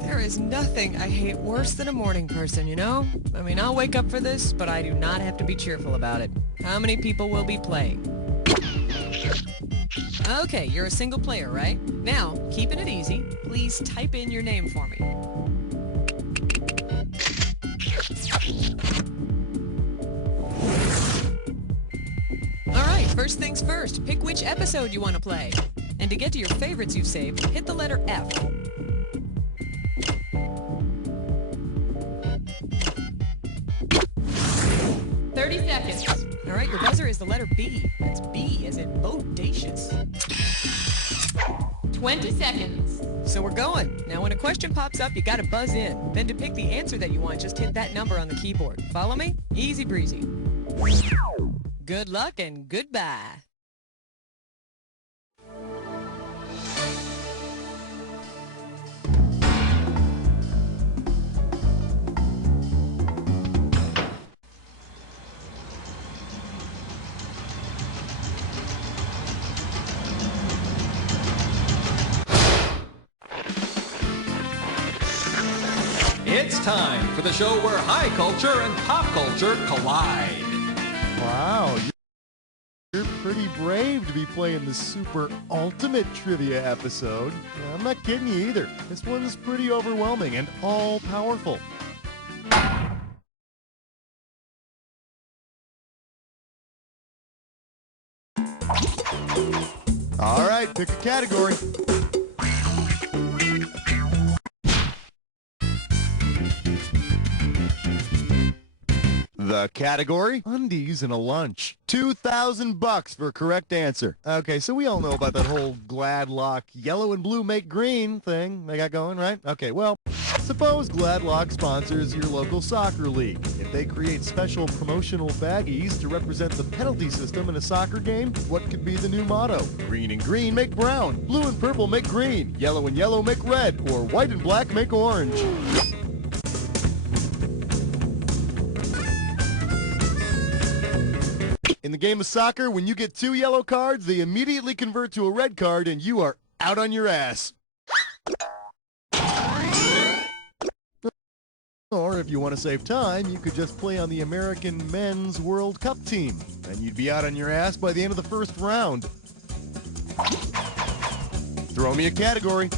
There is nothing I hate worse than a morning person, you know? I mean, I'll wake up for this, but I do not have to be cheerful about it. How many people will be playing? Okay, you're a single player, right? Now, keeping it easy, please type in your name for me. Alright, first things first, pick which episode you want to play. And to get to your favorites you've saved, hit the letter F. Alright, your buzzer is the letter B. That's B as in bodacious. 20 seconds. So we're going. Now when a question pops up, you gotta buzz in. Then to pick the answer that you want, just hit that number on the keyboard. Follow me? Easy breezy. Good luck and goodbye. It's time for the show where high culture and pop culture collide. Wow, you're pretty brave to be playing the super ultimate trivia episode. I'm not kidding you either. This one's pretty overwhelming and all-powerful. All right, pick a category. The category? Undies and a lunch. $2,000 for a correct answer. Okay, so we all know about that whole Gladlock yellow and blue make green thing they got going, right? Okay, well, suppose Gladlock sponsors your local soccer league. If they create special promotional baggies to represent the penalty system in a soccer game, what could be the new motto? Green and green make brown, blue and purple make green, yellow and yellow make red, or white and black make orange. In the game of soccer, when you get 2 yellow cards, they immediately convert to a red card and you are out on your ass. Or if you want to save time, you could just play on the American Men's World Cup team, and you'd be out on your ass by the end of the first round. Throw me a category.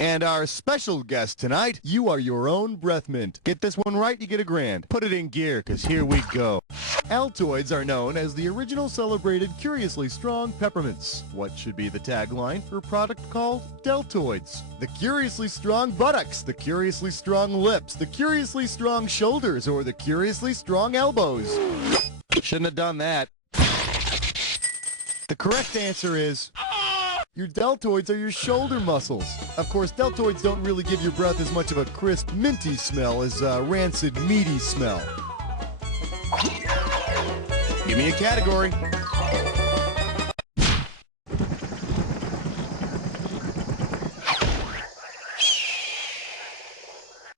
And our special guest tonight, you are your own breath mint. Get this one right, you get a grand. Put it in gear, because here we go. Altoids are known as the original celebrated curiously strong peppermints. What should be the tagline for a product called Deltoids? The curiously strong buttocks, the curiously strong lips, the curiously strong shoulders, or the curiously strong elbows? Shouldn't have done that. The correct answer is... your deltoids are your shoulder muscles. Of course, deltoids don't really give your breath as much of a crisp, minty smell as a rancid, meaty smell. Give me a category.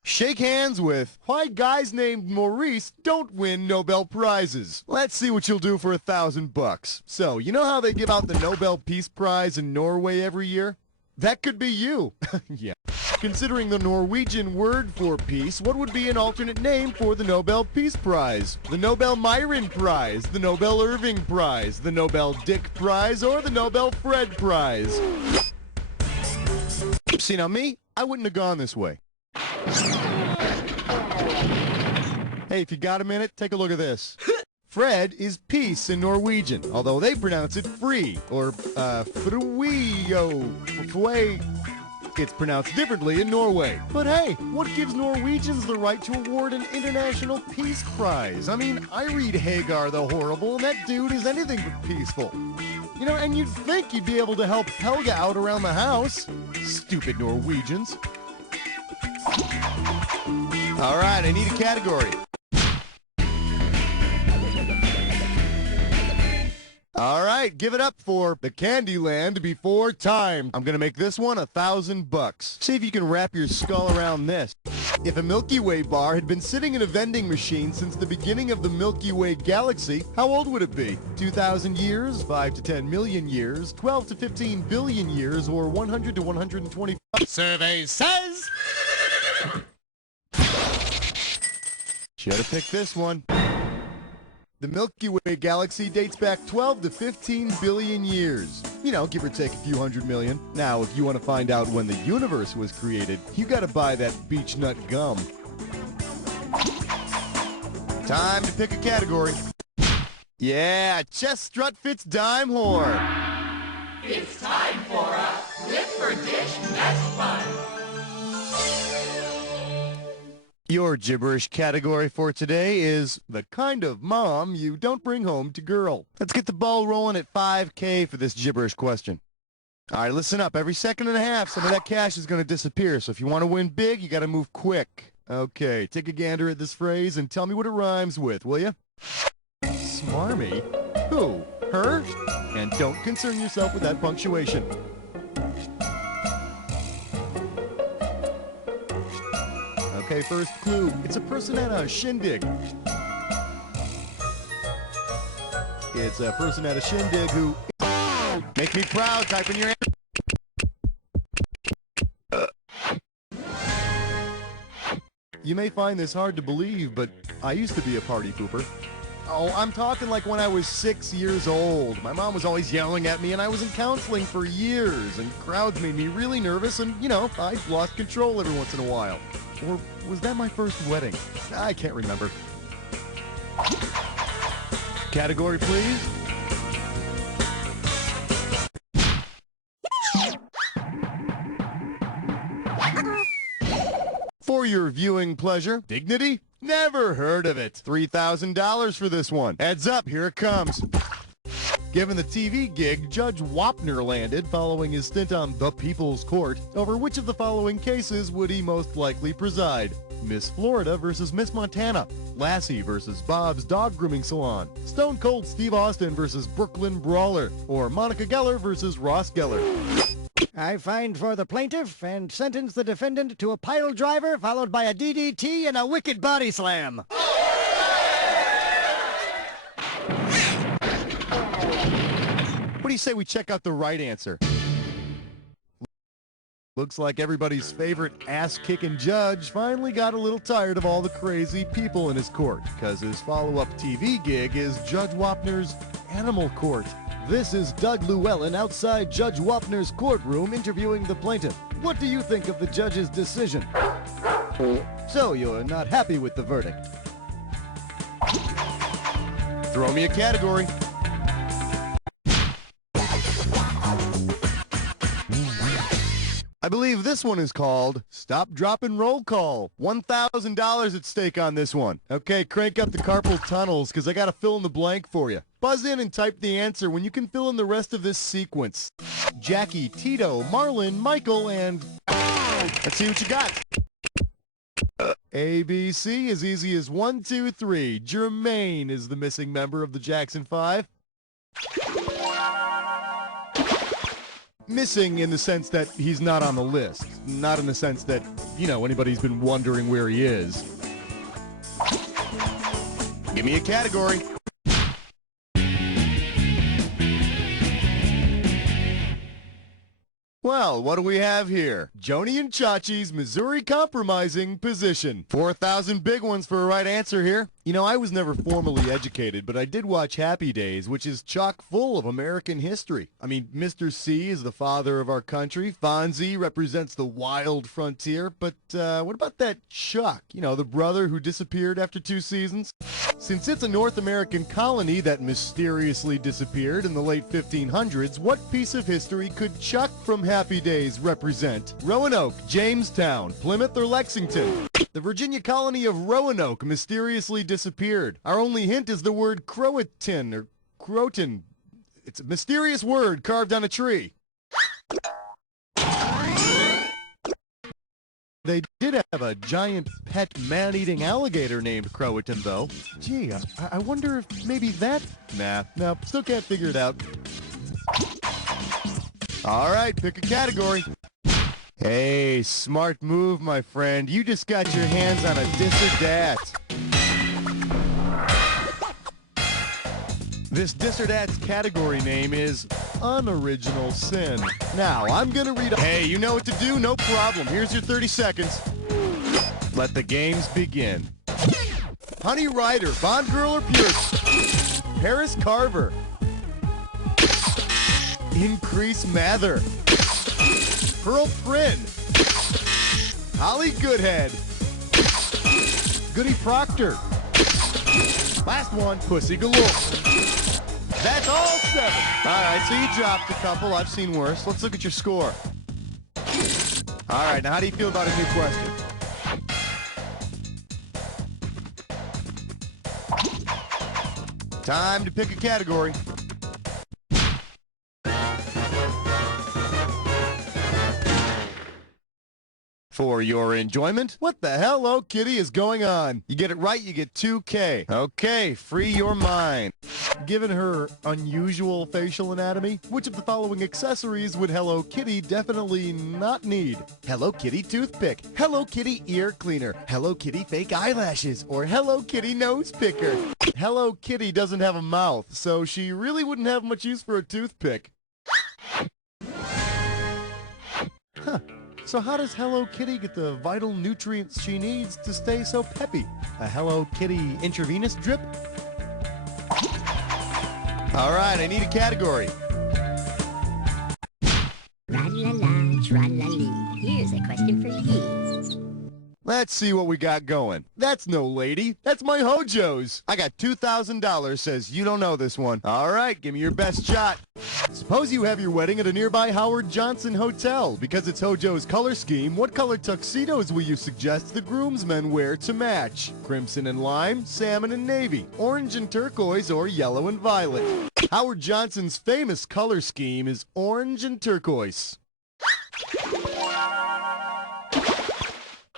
Shake hands with why guys named Maurice don't win Nobel Prizes. Let's see what you'll do for $1,000. So, you know how they give out the Nobel Peace Prize in Norway every year? That could be you. Yeah. Considering the Norwegian word for peace, what would be an alternate name for the Nobel Peace Prize? The Nobel Myron Prize, the Nobel Irving Prize, the Nobel Dick Prize, or the Nobel Fred Prize? See, now me, I wouldn't have gone this way. Hey, if you got a minute, take a look at this. Fred is peace in Norwegian, although they pronounce it free, or, fruio, fue. It's pronounced differently in Norway. But hey, what gives Norwegians the right to award an International Peace Prize? I mean, I read Hagar the Horrible, and that dude is anything but peaceful. You know, and you'd think you'd be able to help Helga out around the house. Stupid Norwegians. All right, I need a category. All right, give it up for the Candyland before time. I'm gonna make this one $1,000. See if you can wrap your skull around this. If a Milky Way bar had been sitting in a vending machine since the beginning of the Milky Way galaxy, how old would it be? 2,000 years, 5 to 10 million years, 12 to 15 billion years, or 100 to 125? Survey says... Should have picked this one. The Milky Way galaxy dates back 12 to 15 billion years. You know, give or take a few hundred million. Now, if you want to find out when the universe was created, you gotta buy that beech nut gum. Time to pick a category. Yeah, chest strut fits dime whore. It's time for a Lip for Dish Mess Fun. Your gibberish category for today is the kind of mom you don't bring home to girl. Let's get the ball rolling at $5K for this gibberish question. All right, listen up. Every second and a half, some of that cash is going to disappear. So if you want to win big, you got to move quick. Okay, take a gander at this phrase and tell me what it rhymes with, will you? Smarmy? Who? Her? And don't concern yourself with that punctuation. Okay, first clue. It's a person at a shindig. It's a person at a shindig who... Make me proud. Type in your answer. You may find this hard to believe, but I used to be a party pooper. Oh, I'm talking like when I was 6 years old. My mom was always yelling at me, and I was in counseling for years, and crowds made me really nervous, and, you know, I lost control every once in a while. Or was that my first wedding? I can't remember. Category, please. For your viewing pleasure, dignity? Never heard of it. $3,000 for this one. Heads up, here it comes. Given the TV gig, Judge Wapner landed following his stint on The People's Court. Over which of the following cases would he most likely preside? Miss Florida versus Miss Montana, Lassie versus Bob's Dog Grooming Salon, Stone Cold Steve Austin versus Brooklyn Brawler, or Monica Geller versus Ross Geller. I find for the plaintiff and sentence the defendant to a pile driver followed by a DDT and a wicked body slam. What do you say we check out the right answer? Looks like everybody's favorite ass-kicking judge finally got a little tired of all the crazy people in his court, because his follow-up TV gig is Judge Wapner's Animal Court. This is Doug Llewellyn outside Judge Wapner's courtroom interviewing the plaintiff. What do you think of the judge's decision? So you're not happy with the verdict? Throw me a category. I believe this one is called Stop, Drop, and Roll Call. $1,000 at stake on this one. Okay, crank up the carpal tunnels because I got to fill in the blank for you. Buzz in and type the answer when you can fill in the rest of this sequence. Jackie, Tito, Marlon, Michael, and... Let's see what you got. ABC, as easy as 1, 2, 3. Jermaine is the missing member of the Jackson 5. Missing in the sense that he's not on the list. Not in the sense that, you know, anybody's been wondering where he is. Give me a category. Well, what do we have here? Joni and Chachi's Missouri compromising position. 4,000 big ones for a right answer here. You know, I was never formally educated, but I did watch Happy Days, which is chock full of American history. I mean, Mr. C is the father of our country. Fonzie represents the wild frontier. But what about that Chuck? You know, the brother who disappeared after 2 seasons? Since it's a North American colony that mysteriously disappeared in the late 1500s, what piece of history could Chuck from Happy Days represent? Roanoke, Jamestown, Plymouth, or Lexington? The Virginia colony of Roanoke mysteriously disappeared. Our only hint is the word Croatan or Croton. It's a mysterious word carved on a tree. They did have a giant pet man-eating alligator named Croatan, though. Gee, I wonder if maybe that... Nah, no, still can't figure it out. All right, pick a category. Hey, smart move, my friend. You just got your hands on a dis or dat. This dis or dat's category name is Unoriginal Sin. Now, I'm gonna read a... Hey, you know what to do? No problem. Here's your 30 seconds. Let the games begin. Honey Rider, Bond Girl or Pierce? Paris Carver. Increase Mather. Pearl Prin. Holly Goodhead. Goody Proctor. Last one, Pussy Galore. That's all 7. All right, so you dropped a couple. I've seen worse. Let's look at your score. All right, now how do you feel about a new question? Time to pick a category. For your enjoyment, what the Hello Kitty is going on? You get it right, you get 2K. Okay, free your mind. Given her unusual facial anatomy, which of the following accessories would Hello Kitty definitely not need? Hello Kitty toothpick, Hello Kitty ear cleaner, Hello Kitty fake eyelashes, or Hello Kitty nose picker. Hello Kitty doesn't have a mouth, so she really wouldn't have much use for a toothpick. Huh. So how does Hello Kitty get the vital nutrients she needs to stay so peppy? A Hello Kitty intravenous drip? All right, I need a category. Tra-la-la, tra-la-lee. Here's a question for you. Let's see what we got going. That's no lady. That's my Hojo's. I got $2,000, says you don't know this one. All right, give me your best shot. Suppose you have your wedding at a nearby Howard Johnson hotel. Because it's Hojo's color scheme, what color tuxedos will you suggest the groomsmen wear to match? Crimson and lime, salmon and navy, orange and turquoise, or yellow and violet? Howard Johnson's famous color scheme is orange and turquoise.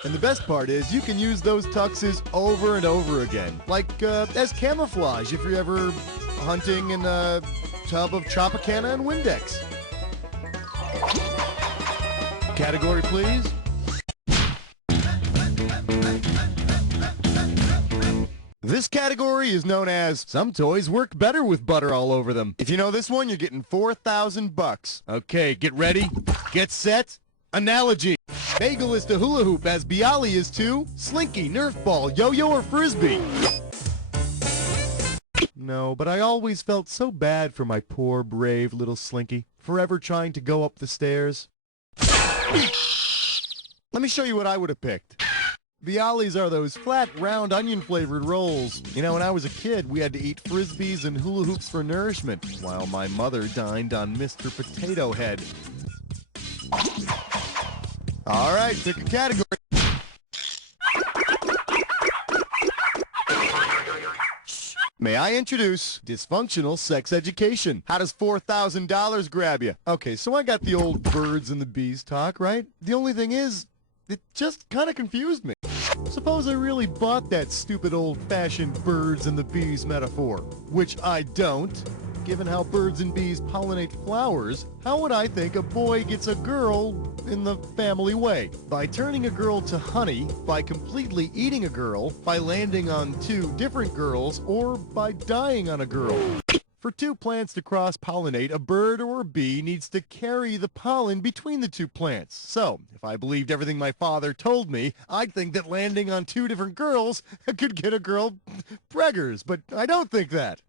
And the best part is you can use those tuxes over and over again, like as camouflage if you're ever hunting in a tub of Tropicana and Windex. Category, please. This category is known as Some Toys Work Better with Butter All Over Them. If you know this one, you're getting $4,000. Okay, get ready, get set, analogy. Bagel is to hula hoop as Bialy is to Slinky, Nerf ball, yo-yo, or Frisbee. No, but I always felt so bad for my poor, brave little Slinky, forever trying to go up the stairs. Let me show you what I would have picked. Bialys are those flat, round, onion-flavored rolls. You know, when I was a kid, we had to eat Frisbees and hula hoops for nourishment, while my mother dined on Mr. Potato Head. All right, pick a category. May I introduce dysfunctional sex education? How does $4,000 grab you? Okay, so I got the old birds and the bees talk, right? The only thing is, it just kind of confused me. Suppose I really bought that stupid old-fashioned birds and the bees metaphor, which I don't. Given how birds and bees pollinate flowers, how would I think a boy gets a girl in the family way? By turning a girl to honey, by completely eating a girl, by landing on 2 different girls, or by dying on a girl. For 2 plants to cross-pollinate, a bird or a bee needs to carry the pollen between the 2 plants. So, if I believed everything my father told me, I'd think that landing on 2 different girls could get a girl preggers, but I don't think that.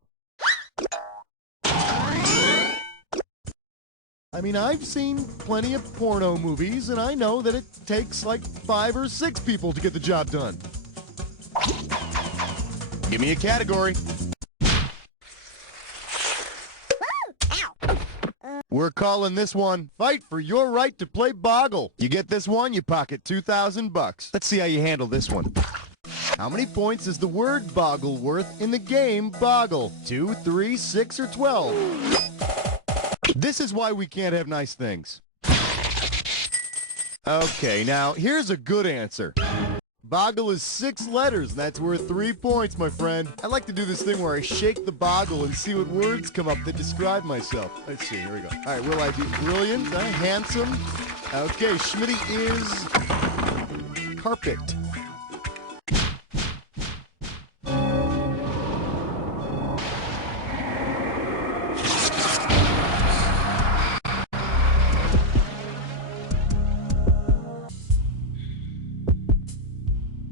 I mean, I've seen plenty of porno movies, and I know that it takes like 5 or 6 people to get the job done. Give me a category. We're calling this one Fight for Your Right to Play Boggle. You get this one, you pocket $2,000. Let's see how you handle this one. How many points is the word boggle worth in the game Boggle? 2, 3, 6, or 12? This is why we can't have nice things. Okay, now here's a good answer. Boggle is 6 letters, and that's worth 3 points, my friend. I like to do this thing where I shake the boggle and see what words come up that describe myself. Let's see, here we go. All right, will I be brilliant, handsome? Okay, Schmitty is carpet.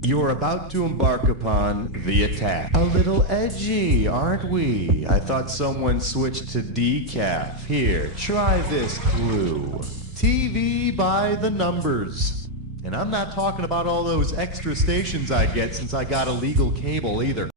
You're about to embark upon the attack. A little edgy, aren't we? I thought someone switched to decaf. Here, try this clue. TV by the numbers. And I'm not talking about all those extra stations I get since I got illegal cable either.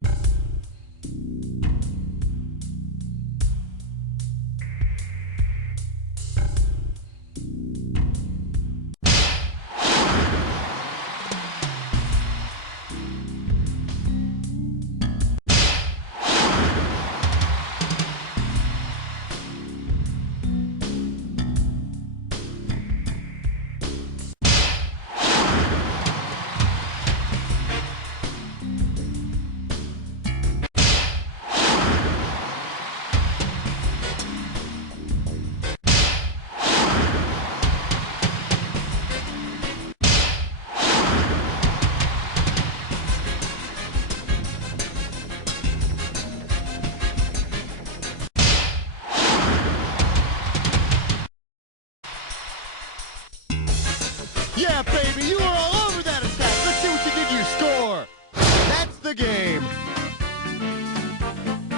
Yeah, baby, you were all over that attack. Let's see what you did to your score. That's the game.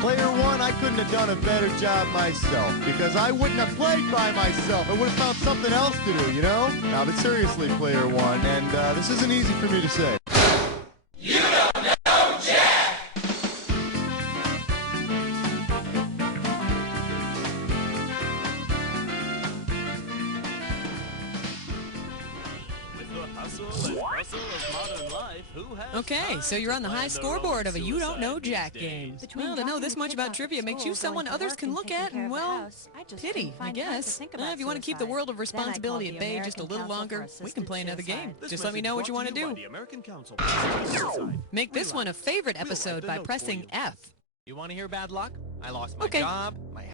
Player 1, I couldn't have done a better job myself because I wouldn't have played by myself. I would have found something else to do, you know? Now, but seriously, Player 1, and this isn't easy for me to say. You don't know Jack! Okay, so you're on the high scoreboard of a You Don't Know Jack game. Well, to know this much about trivia makes you someone others can look at and, well, pity, I guess. If you want to keep the world of responsibility at bay just a little longer, we can play another game. Just let me know what you want to do. Make this one a favorite episode by pressing F. You want to hear bad luck? I lost my job, my